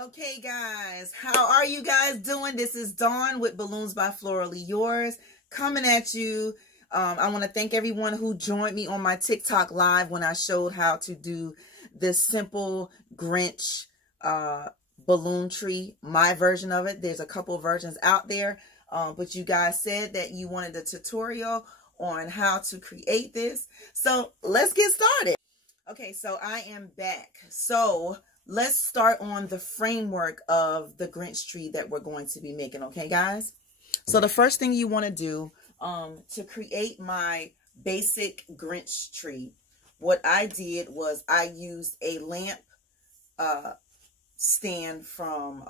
Okay, guys, how are you guys doing? This is Dawn with Balloons by Florally Yours coming at you. I want to thank everyone who joined me on my TikTok live when I showed how to do this simple Grinch balloon tree, my version of it. There's a couple versions out there, but you guys said that you wanted a tutorial on how to create this. So let's get started. Okay, so I am back. So let's start on the framework of the Grinch tree that we're going to be making, okay, guys? So the first thing you want to do to create my basic Grinch tree, what I did was I used a lamp stand from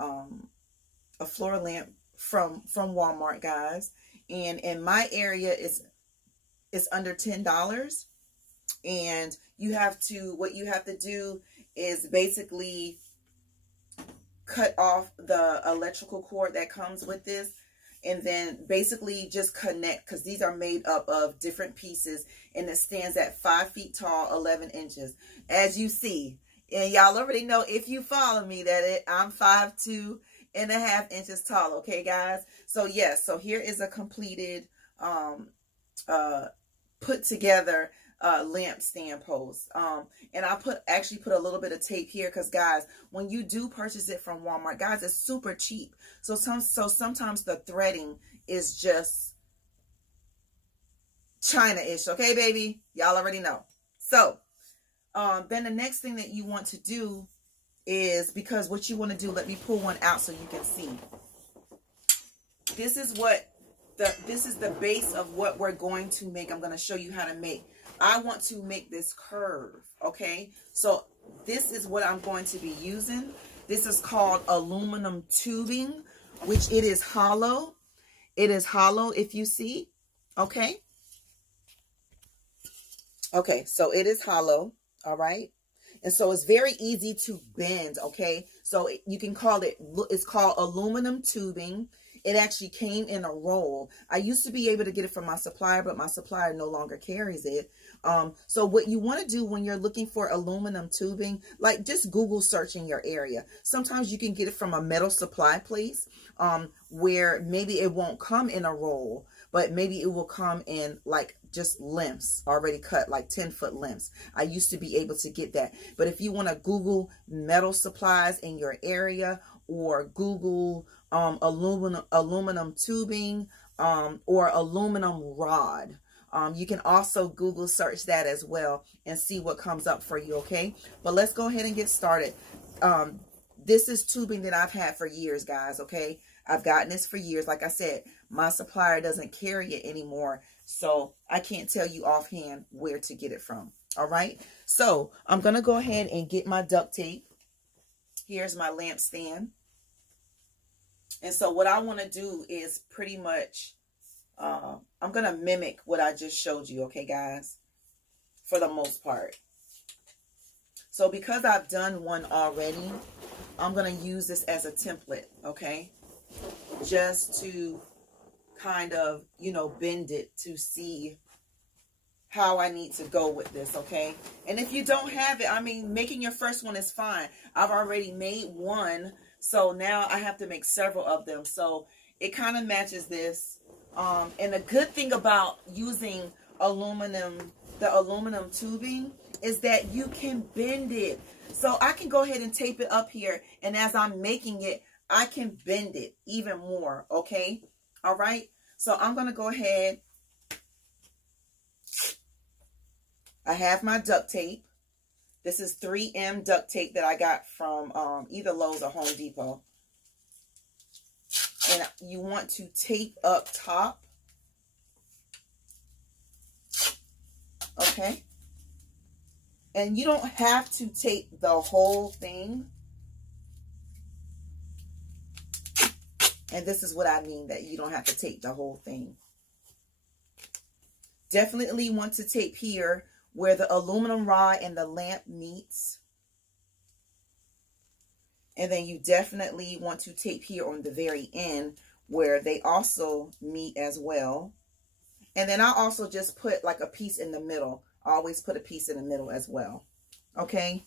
a floor lamp from Walmart, guys. And in my area, it's under $10. And what you have to do is basically cut off the electrical cord that comes with this, and then basically just connect, because these are made up of different pieces, and it stands at 5 feet tall, 11 inches. As you see, and y'all already know if you follow me that I'm 5'2.5" inches tall, okay, guys? So yes, so here is a completed put together lamp stand post, and I actually put a little bit of tape here, because guys, when you do purchase it from Walmart, guys, it's super cheap. So sometimes the threading is just China-ish, okay, baby? Y'all already know. So then the next thing that you want to do is, because what you want to do, let me pull one out so you can see. This is the base of what we're going to make. I'm going to show you how to make. I want to make this curve, okay? So this is what I'm going to be using. This is called aluminum tubing, which it is hollow. It is hollow, if you see, okay? Okay, so it is hollow, all right? And so it's very easy to bend, okay? So you can call it, it's called aluminum tubing. It actually came in a roll. I used to be able to get it from my supplier, but my supplier no longer carries it. So what you want to do when you're looking for aluminum tubing, like just Google search in your area. Sometimes you can get it from a metal supply place where maybe it won't come in a roll, but maybe it will come in like just lengths already cut, like 10-foot lengths. I used to be able to get that. But if you want to Google metal supplies in your area, or Google aluminum tubing or aluminum rod, you can also Google search that as well and see what comes up for you, okay? But let's go ahead and get started. This is tubing that I've had for years, guys, okay? I've gotten this for years. Like I said, my supplier doesn't carry it anymore, so I can't tell you offhand where to get it from, all right? So I'm going to go ahead and get my duct tape. Here's my lamp stand. And so what I want to do is pretty much, I'm going to mimic what I just showed you, okay, guys, for the most part. So because I've done one already, I'm going to use this as a template, okay, just to kind of, you know, bend it to see how I need to go with this, okay? And if you don't have it, I mean, making your first one is fine. I've already made one, so now I have to make several of them. So it kind of matches this. And the good thing about using the aluminum tubing is that you can bend it. So I can go ahead and tape it up here, and as I'm making it, I can bend it even more, okay? All right? So I'm going to go ahead. I have my duct tape. This is 3M duct tape that I got from either Lowe's or Home Depot. And you want to tape up top. Okay. And you don't have to tape the whole thing. And this is what I mean, that you don't have to tape the whole thing. Definitely want to tape here where the aluminum rod and the lamp meets. And then you definitely want to tape here on the very end where they also meet as well. And then I also just put like a piece in the middle. I always put a piece in the middle as well. Okay.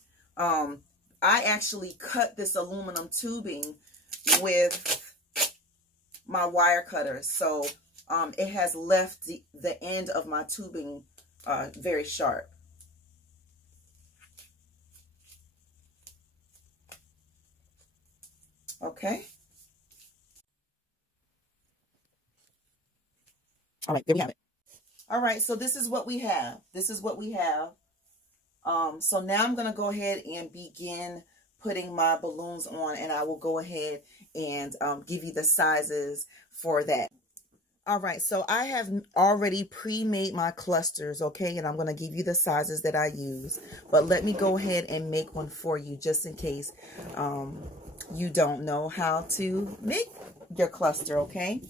I actually cut this aluminum tubing with my wire cutter. So it has left the end of my tubing very sharp. Okay. All right, there we have it. All right, so this is what we have. This is what we have. So now I'm going to go ahead and begin putting my balloons on, and I will go ahead and give you the sizes for that. All right, so I have already pre-made my clusters, okay, and I'm going to give you the sizes that I use. But let me go ahead and make one for you just in case you don't know how to make your cluster, okay?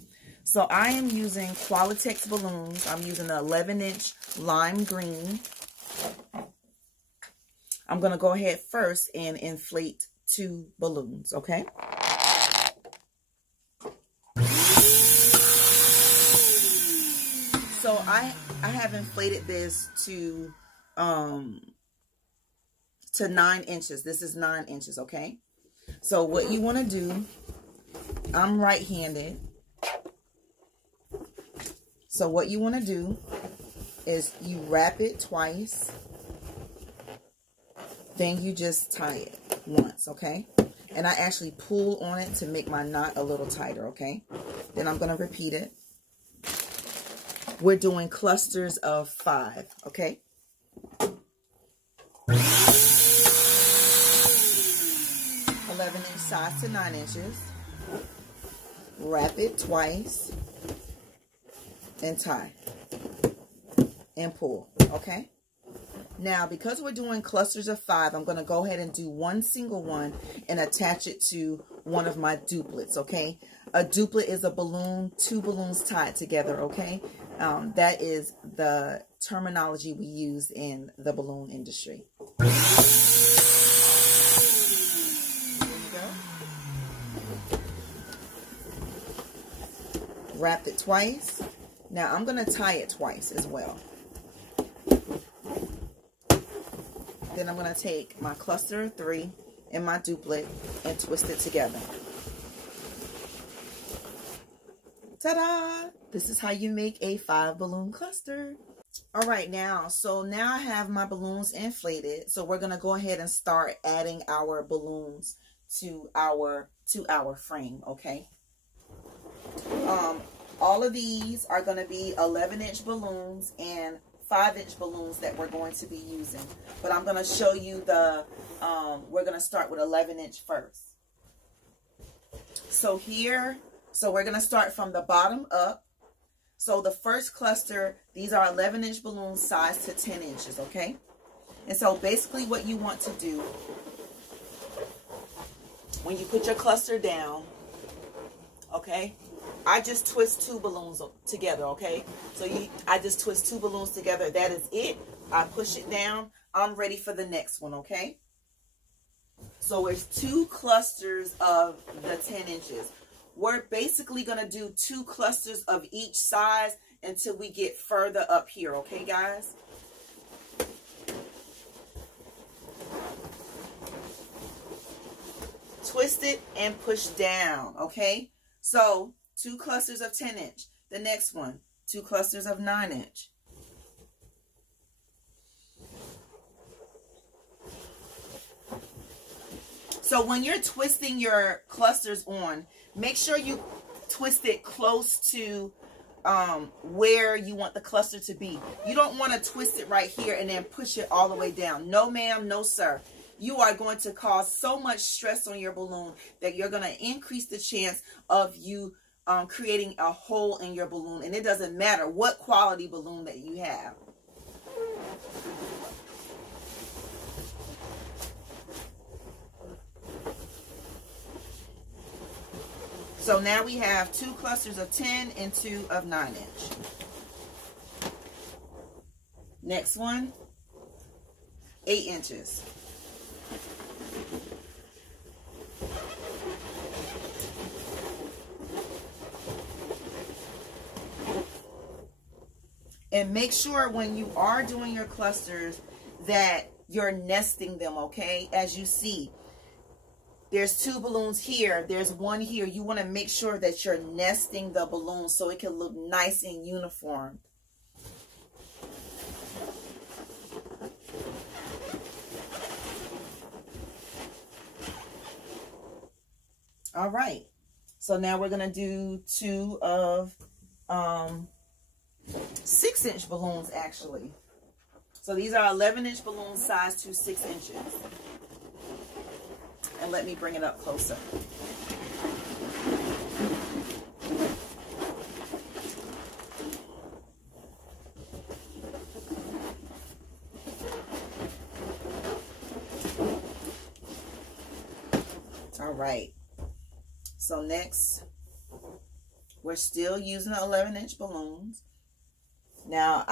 So I am using Qualatex balloons. I'm using an 11-inch lime green. I'm going to go ahead first and inflate 2 balloons, okay? So I have inflated this to 9 inches. This is 9 inches, okay? So what you want to do, I'm right-handed. So what you want to do is you wrap it twice. Then you just tie it once, okay? And I actually pull on it to make my knot a little tighter, okay? Then I'm going to repeat it. We're doing clusters of 5, okay? 11-inch size to 9 inches. Wrap it twice. And tie. And pull, okay? Now, because we're doing clusters of 5, I'm going to go ahead and do one single one and attach it to one of my duplets, okay? A duplet is a balloon, 2 balloons tied together, okay? That is the terminology we use in the balloon industry. There you go. Wrap it twice. Now, I'm going to tie it twice as well. Then I'm going to take my cluster of 3 and my duplet and twist it together. Ta-da! This is how you make a 5 balloon cluster. All right, now I have my balloons inflated. So we're going to go ahead and start adding our balloons to our frame, okay? All of these are going to be 11-inch balloons and 5-inch balloons that we're going to be using. But I'm going to show you we're going to start with 11-inch first. So we're going to start from the bottom up. So the first cluster, these are 11-inch balloons size to 10 inches, okay? And so basically what you want to do, when you put your cluster down, okay, I just twist 2 balloons together, okay? So I just twist 2 balloons together. That is it. I push it down. I'm ready for the next one, okay? So it's 2 clusters of the 10 inches. We're basically going to do 2 clusters of each size until we get further up here, okay, guys? Twist it and push down, okay? So 2 clusters of 10 inch. The next one, 2 clusters of 9 inch. So when you're twisting your clusters on, make sure you twist it close to where you want the cluster to be. You don't want to twist it right here and then push it all the way down. No, ma'am, no, sir. You are going to cause so much stress on your balloon that you're going to increase the chance of you creating a hole in your balloon. And it doesn't matter what quality balloon that you have. So now we have 2 clusters of 10 and 2 of 9 inch. Next one, 8 inches. And make sure when you are doing your clusters that you're nesting them, okay? As you see, there's 2 balloons here. There's 1 here. You want to make sure that you're nesting the balloons so it can look nice and uniform. All right. So now we're going to do 2 of 6-inch balloons, actually. So these are 11-inch balloons, size to 6 inches. And let me bring it up closer. All right. So next, we're still using the 11-inch balloons. Now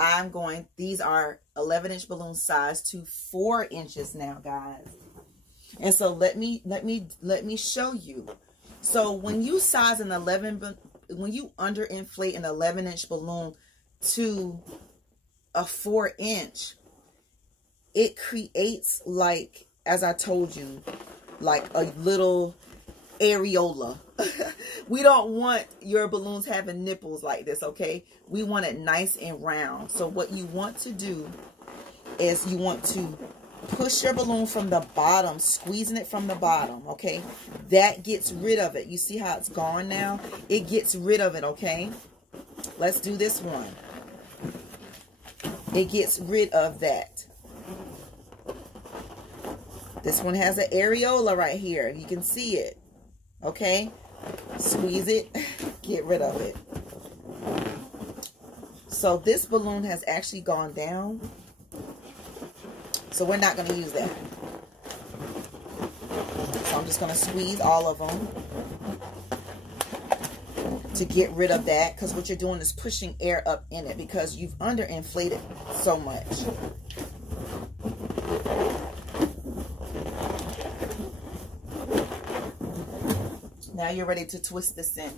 these are 11-inch balloon size to 4 inches now, guys. And so let me show you. So when you size when you underinflate an 11-inch balloon to a 4-inch, it creates, like, as I told you, like a little areola. We don't want your balloons having nipples like this, okay? We want it nice and round. So what you want to do is you want to push your balloon from the bottom, squeezing it from the bottom, okay? That gets rid of it. You see how it's gone now? It gets rid of it, okay? Let's do this one. It gets rid of that. This one has an areola right here. You can see it, okay? Squeeze it, get rid of it. So this balloon has actually gone down. So we're not going to use that. So I'm just going to squeeze all of them to get rid of that, because what you're doing is pushing air up in it because you've underinflated so much. Now you're ready to twist this in.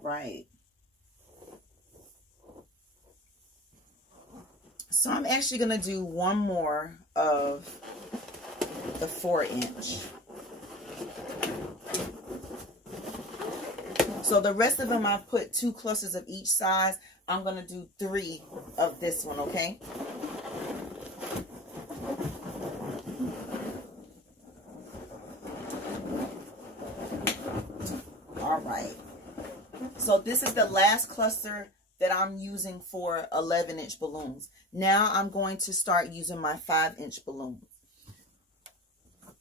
Right. So I'm actually going to do one more of the 4-inch. So the rest of them, I've put 2 clusters of each size. I'm going to do 3 of this one, okay? All right. So this is the last cluster that I'm using for 11-inch balloons. Now I'm going to start using my 5-inch balloons.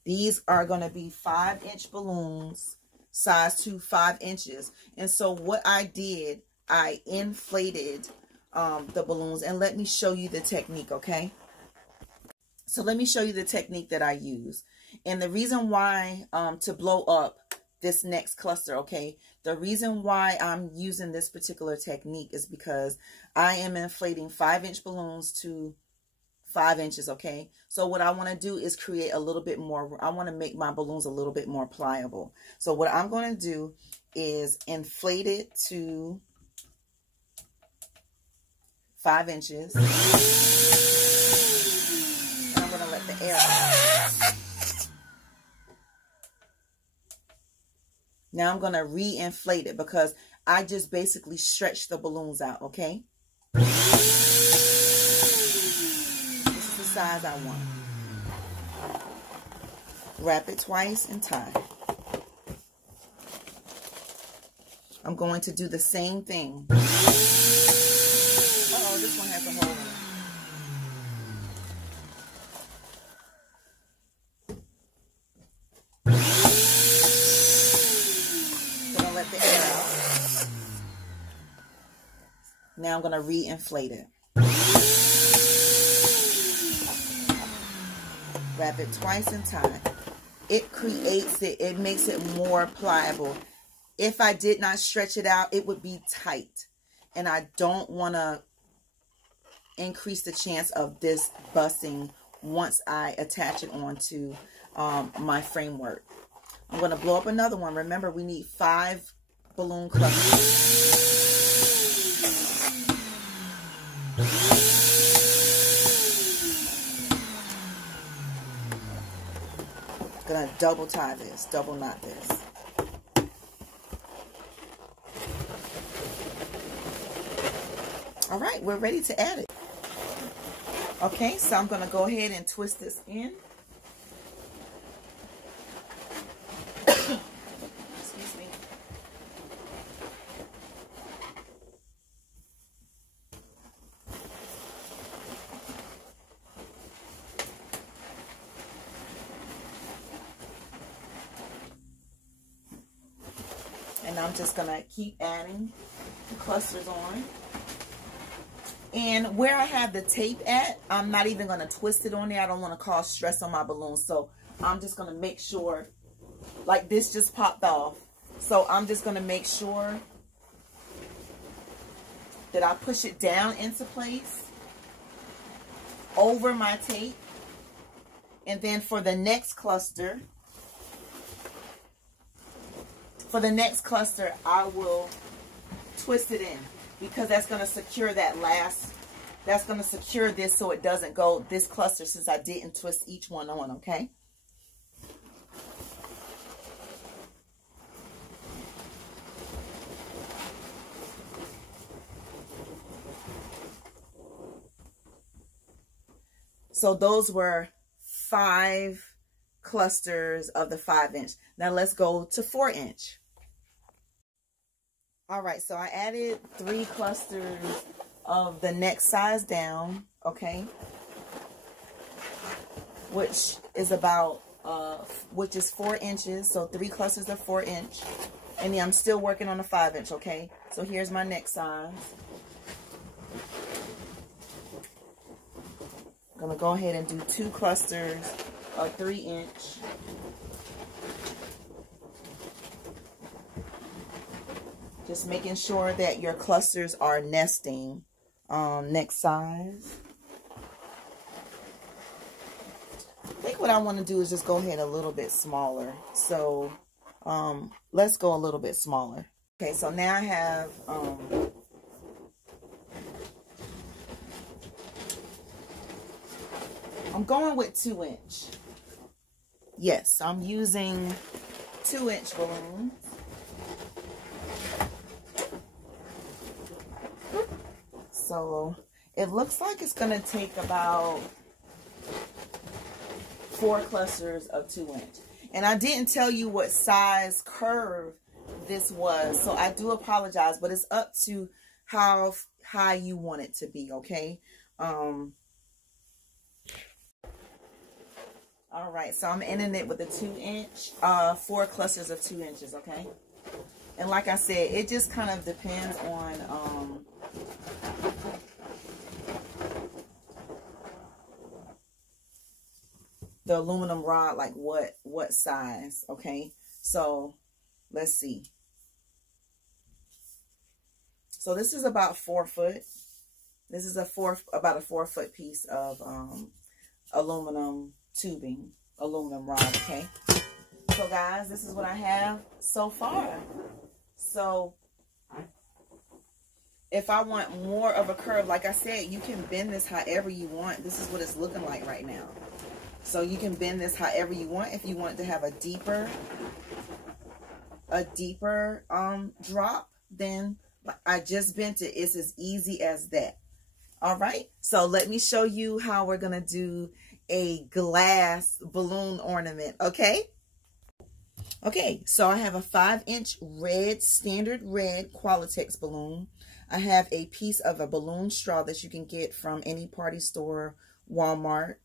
These are going to be 5-inch balloons, size to 5 inches. And so what I did, I inflated the balloons. And let me show you the technique, okay? So let me show you the technique that I use. And the reason why to blow up this next cluster, okay, the reason why I'm using this particular technique is because I am inflating 5-inch balloons to 5 inches, okay? So what I want to do is create a little bit more, I want to make my balloons a little bit more pliable. So what I'm going to do is inflate it to 5 inches. And I'm going to let the air out. Now I'm going to re-inflate it because I just basically stretched the balloons out, okay? This is the size I want. Wrap it twice and tie. I'm going to do the same thing. Uh-oh, this one has a hole in it. Now I'm going to re-inflate it. Wrap it twice and tie. It creates it. It makes it more pliable. If I did not stretch it out, it would be tight. And I don't want to increase the chance of this busting once I attach it onto my framework. I'm going to blow up another one. Remember, we need 5 balloon clusters. Gonna double tie this, double knot this. All right, we're ready to add it. Okay, so I'm gonna go ahead and twist this in. Excuse me. And I'm just gonna keep adding the clusters on. And where I have the tape at, I'm not even going to twist it on there. I don't want to cause stress on my balloon. So I'm just going to make sure, like this just popped off. So I'm just going to make sure that I push it down into place over my tape. And then for the next cluster, I will twist it in, because that's going to secure that's going to secure this so it doesn't go this cluster, since I didn't twist each one on, okay? So those were 5 clusters of the 5-inch. Now let's go to 4-inch. All right, so I added 3 clusters of the next size down, okay, which is 4 inches. So 3 clusters of 4-inch, and then I'm still working on the 5-inch, okay? So here's my next size. I'm gonna go ahead and do 2 clusters of 3-inch. Just making sure that your clusters are nesting. Next size. I think what I want to do is just go ahead a little bit smaller. So let's go a little bit smaller. Okay, so now I have I'm going with 2-inch. Yes, I'm using 2-inch balloons. So it looks like it's going to take about 4 clusters of 2-inch. And I didn't tell you what size curve this was, so I do apologize, but it's up to how high you want it to be, okay? All right, so I'm ending it with a 2-inch, 4 clusters of 2 inches, okay? And like I said, it just kind of depends on the aluminum rod, like what size, okay? So let's see. So this is about 4 foot. This is about a 4-foot piece of aluminum tubing, aluminum rod, okay? So guys, this is what I have so far. So if I want more of a curve, like I said, you can bend this however you want. This is what it's looking like right now. So you can bend this however you want. If you want it to have a deeper drop, then I just bent it. It's as easy as that. All right. So let me show you how we're going to do a glass balloon ornament. Okay. Okay. So I have a 5-inch red, standard red Qualatex balloon. I have a piece of a balloon straw that you can get from any party store, Walmart.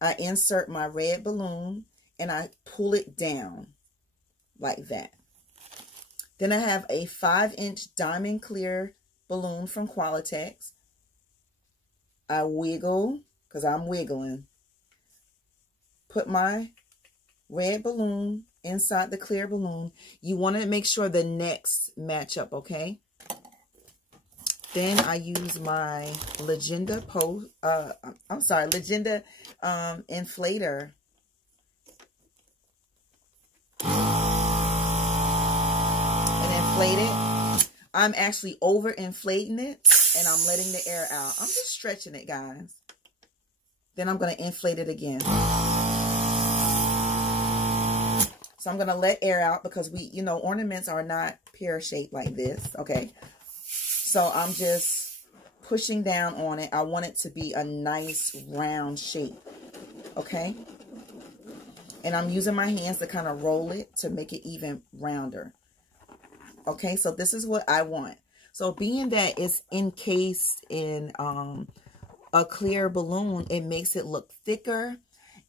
I insert my red balloon and I pull it down like that. Then I have a 5-inch diamond clear balloon from Qualatex. I wiggle, because I'm wiggling. put my red balloon inside the clear balloon. You want to make sure the necks match up, okay? Then I use my Legenda Legenda inflator. And inflate it. I'm actually over inflating it and I'm letting the air out. I'm just stretching it, guys. Then I'm going to inflate it again. So I'm going to let air out because ornaments are not pear-shaped like this, okay? So I'm just pushing down on it. I want it to be a nice round shape, okay? And I'm using my hands to kind of roll it to make it even rounder. Okay, so this is what I want. So being that it's encased in a clear balloon, it makes it look thicker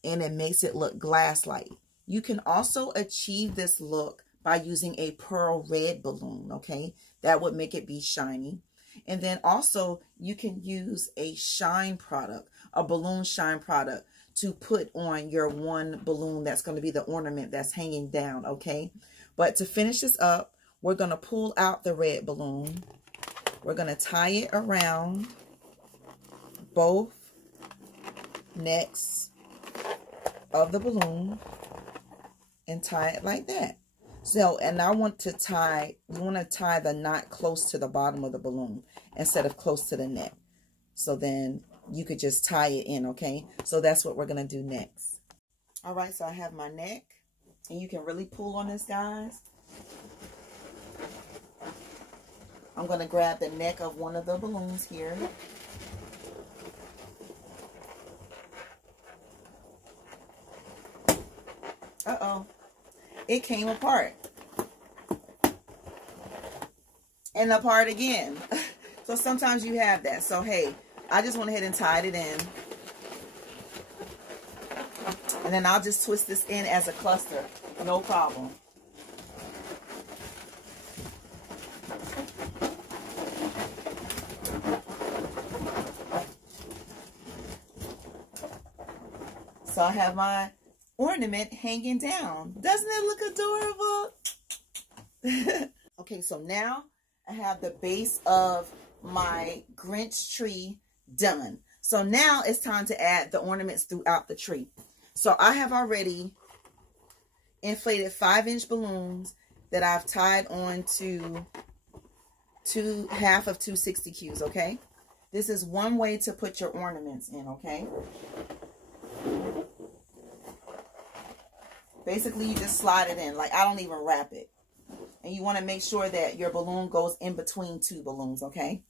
and it makes it look glass-like. You can also achieve this look by using a pearl red balloon, okay? That would make it be shiny. And then also you can use a shine product, a balloon shine product, to put on your one balloon that's going to be the ornament that's hanging down, okay? But to finish this up, we're going to pull out the red balloon. We're going to tie it around both necks of the balloon and tie it like that. So, and I want to tie, you want to tie the knot close to the bottom of the balloon instead of close to the neck. So then you could just tie it in, okay? So that's what we're going to do next. All right, so I have my neck, and you can really pull on this, guys. I'm going to grab the neck of one of the balloons here. Uh-oh. It came apart. And apart again. So sometimes you have that. So, hey, I just went ahead and tied it in. And then I'll just twist this in as a cluster. No problem. So I have my ornament hanging down. Doesn't it look adorable? Okay, so now I have the base of my Grinch tree done. So now it's time to add the ornaments throughout the tree. So I have already inflated 5-inch balloons that I've tied on to half of 260 Qs, okay? This is one way to put your ornaments in, okay? Basically, you just slide it in. Like, I don't even wrap it. And you want to make sure that your balloon goes in between two balloons, okay?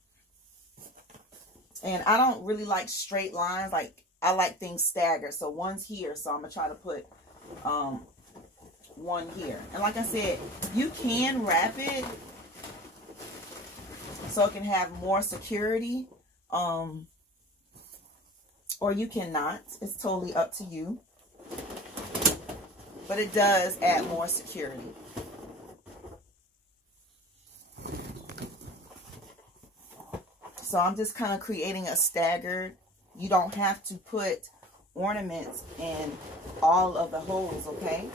And I don't really like straight lines. Like, I like things staggered. So one's here. So I'm going to try to put one here. And like I said, you can wrap it so it can have more security. Or you cannot. It's totally up to you. But it does add more security. So I'm just kind of creating a staggered. You don't have to put ornaments in all of the holes, okay?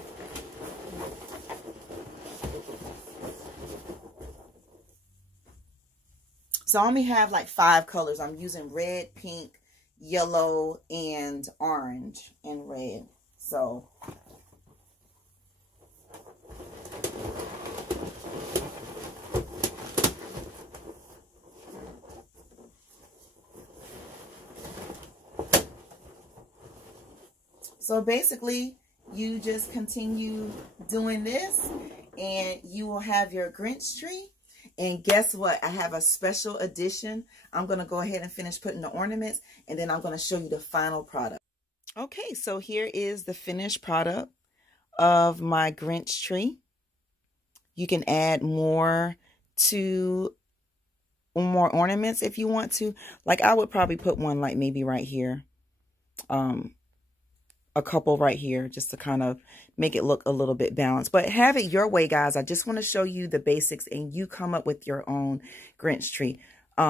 So I only have like 5 colors. I'm using red, pink, yellow, and orange, and red. So basically, you just continue doing this and you will have your Grinch tree. And guess what? I have a special edition. I'm going to go ahead and finish putting the ornaments and then I'm going to show you the final product. Okay, so here is the finished product of my Grinch tree. You can add more ornaments if you want to. Like I would probably put one like maybe right here. A couple right here just to kind of make it look a little bit balanced. But have it your way, guys. I just want to show you the basics and you come up with your own Grinch tree. But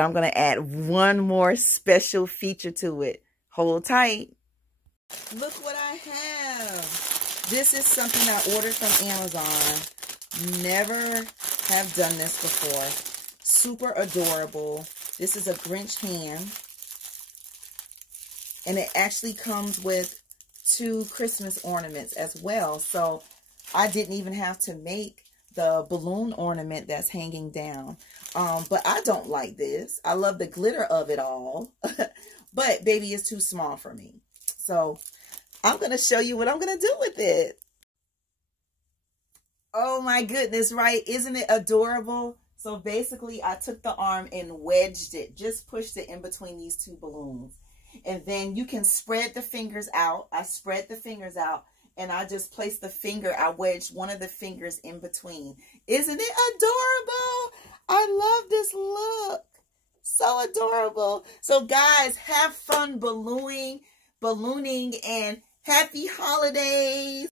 I'm going to add one more special feature to it. Hold tight. Look what I have. This is something I ordered from Amazon. Never have done this before. Super adorable. This is a Grinch hand. And it actually comes with 2 Christmas ornaments as well. So I didn't even have to make the balloon ornament that's hanging down. But I don't like this. I love the glitter of it all. But baby, it's too small for me. So I'm going to show you what I'm going to do with it. Oh my goodness, right? Isn't it adorable? So basically, I took the arm and wedged it, just pushed it in between these 2 balloons. And then you can spread the fingers out. I spread the fingers out and I just placed the finger. I wedged one of the fingers in between. Isn't it adorable? I love this look. So adorable. So guys, have fun ballooning, and happy holidays.